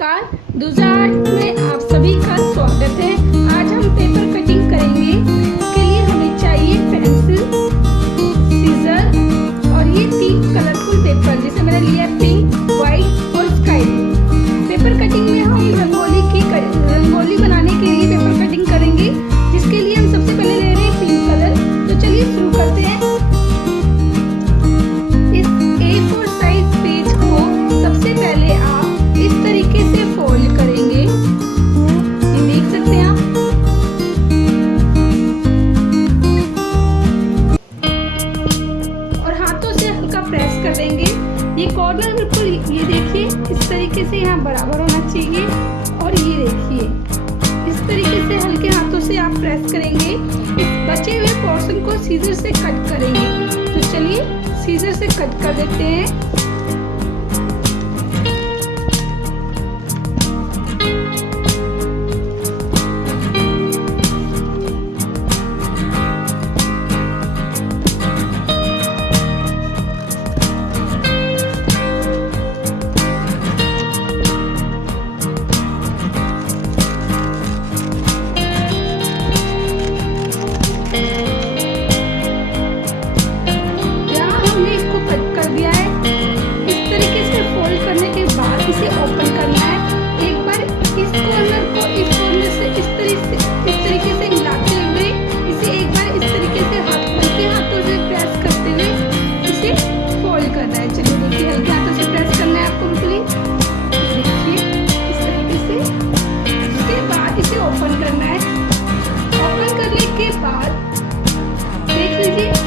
नमस्कार, दूजा आर्ट में आप सभी का स्वागत है। आज हम पेपर कटिंग करेंगे। इसके लिए हमें चाहिए पेंसिल, सीजर और ये 3 कलरफुल पेपर, जैसे मैंने लिया पिंक, व्हाइट और स्काई ब्लू। पेपर कटिंग में हम रंगोली बनाने के लिए पेपर कटिंग करेंगे, जिसके लिए हम सबसे पहले ले रहे हैं पिंक कलर। तो चलिए शुरू करते हैं। इस A4 साइज पेज को सबसे पहले आप इस तरीके से फोल्ड करेंगे, ये देख सकते हैं आप। और हाथों से हल्का प्रेस कर देंगे। ये कॉर्नर बिल्कुल ये देखिए इस तरीके से यहाँ बराबर होना चाहिए। और ये देखिए इस तरीके से हल्के हाथों से आप प्रेस करेंगे। इस बचे हुए पोर्शन को सीजर से कट करेंगे। तो चलिए सीजर से कट कर देते हैं।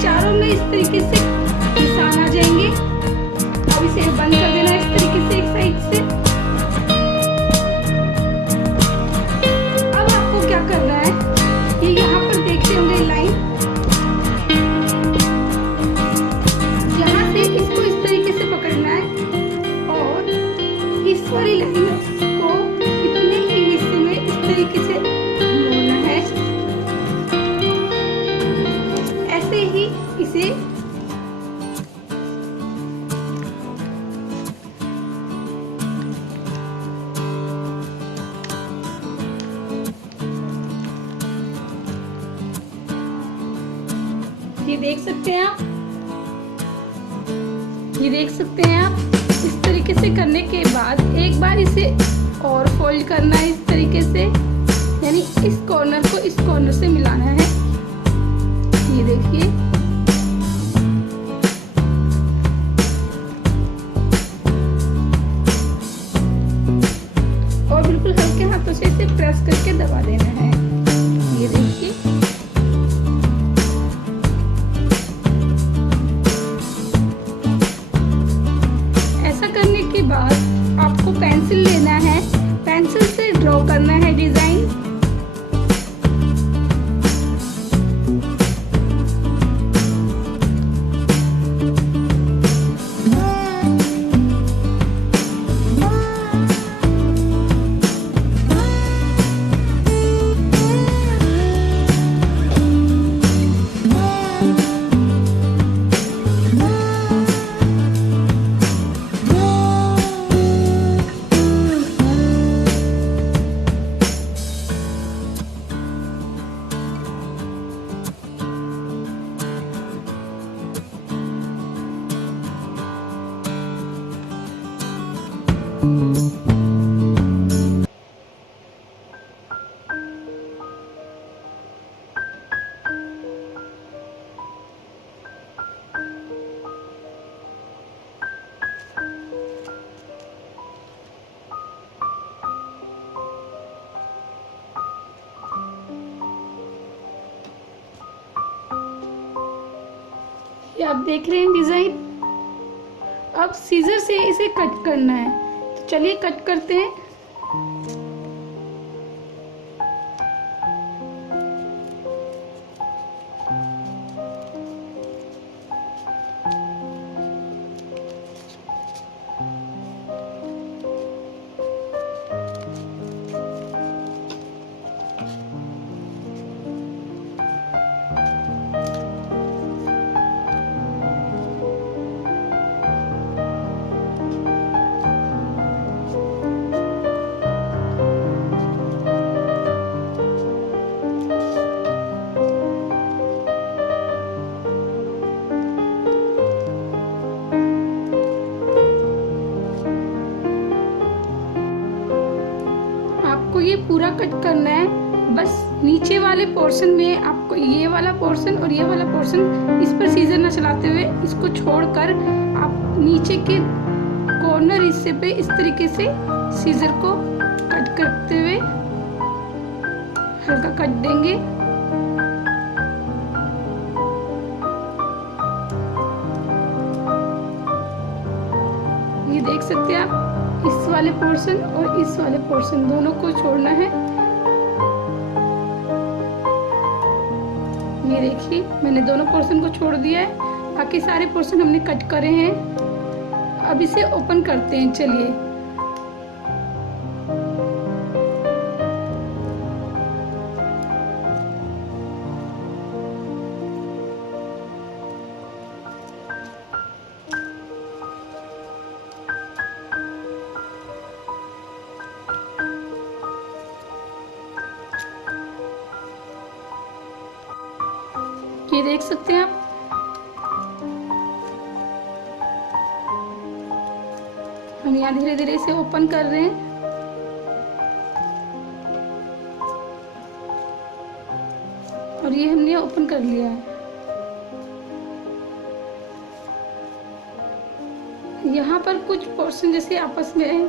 चारों में इस तरीके से निशान आ जाएंगे। अब इसे बंद कर देना इस तरीके से एक साइड से। अब आपको क्या करना है, ये यहाँ पर देखते होंगे लाइन, यहाँ से इसको इस तरीके से पकड़ना है और इस वाली लाइन को इतने ही हिस्से में इस तरीके से मोड़ना है। ऐसे ही इसे ये देख सकते हैं आप, ये देख सकते हैं आप। इस तरीके से करने के बाद एक बार इसे और फोल्ड करना है इस तरीके से, यानी इस कॉर्नर को इस कॉर्नर से मिलाना है। ये देखिए और बिल्कुल हल्के हाथों से इसे प्रेस करके दबा देना है। ये देखिए ऐसा करने के बाद आपको पेंसिल लेना है, पेंसिल से ड्रॉ करना है डिजाइन। ये आप देख रहे हैं डिजाइन। अब सीजर से इसे कट करना है। तो चलिए कट करते हैं। ये पूरा कट करना है। बस नीचे वाले पोर्शन में आपको ये वाला पोर्शन और ये वाला पोर्शन, इस पर सीजर न चलाते हुए इसको छोड़कर आप नीचे के कॉर्नर हिस्से पे इस तरीके से सीजर को कट करते हुए हल्का कट देंगे। ये देख सकते हैं आप, इस वाले पोर्शन और इस वाले पोर्शन दोनों को छोड़ना है। ये देखिए मैंने दोनों पोर्शन को छोड़ दिया है, बाकी सारे पोर्शन हमने कट करे हैं। अब इसे ओपन करते हैं, चलिए। ये देख सकते हैं आप, हम यहाँ धीरे धीरे इसे ओपन कर रहे हैं। और ये हमने ओपन कर लिया है। यहाँ पर कुछ पोर्शन जैसे आपस में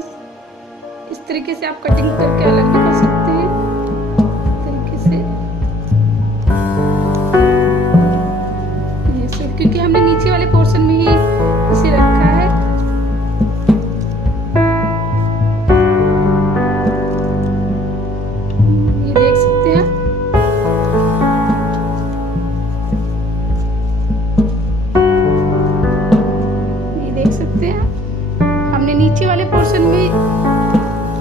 इस तरीके से आप कटिंग करके अलग भी कर सकते हैं। क्योंकि हमने नीचे वाले पोर्शन में ही इसे रखा है। ये देख सकते हैं, ये देख सकते हैं हमने नीचे वाले पोर्शन में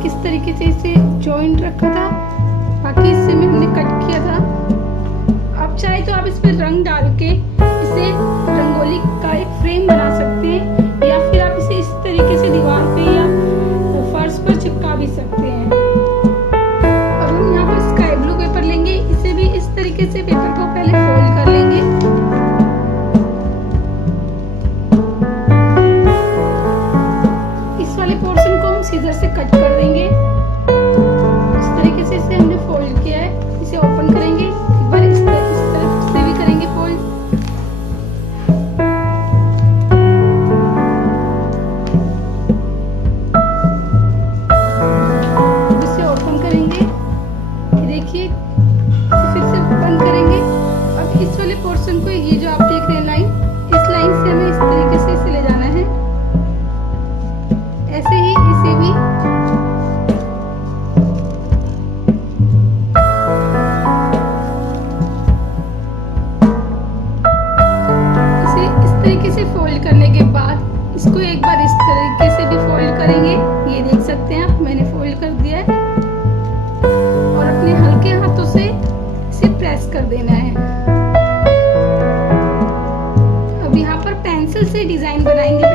किस तरीके से इसे जॉइंट रखा था, बाकी हिस्से में हमने कट किया था। आप चाहे तो आप इस पर रंग डाल के इसे रंगोली का एक फ्रेम बना सकते हैं, या फिर आप इसे इस तरीके से दीवार पे या फर्श पर चिपका भी सकते हैं। अब हम यहाँ पर स्काई ब्लू पेपर लेंगे, इसे भी इस तरीके से पेपर को पहले फोल्ड कर लेंगे। इस वाले पोर्शन को हम सीजर से कट कर देंगे। इस तरीके से इसे हमने फोल्ड किया है, इसे ओपन करेंगे। एक बार इस तरफ से भी करेंगे फोल्ड। पोर्शन को ये जो आप देख रहे हैं लाइन, इस लाइन से हमें इस तरीके से इसे ले जाना है। ऐसे ही इसे भी इसे इस तरीके से फोल्ड करने के बाद इसको एक बार इस तरीके से भी फोल्ड करेंगे। ये देख सकते हैं आप, मैंने फोल्ड कर दिया है और अपने हल्के हाथों से इसे प्रेस कर देना है। पेंसिल से डिजाइन बनाएंगे।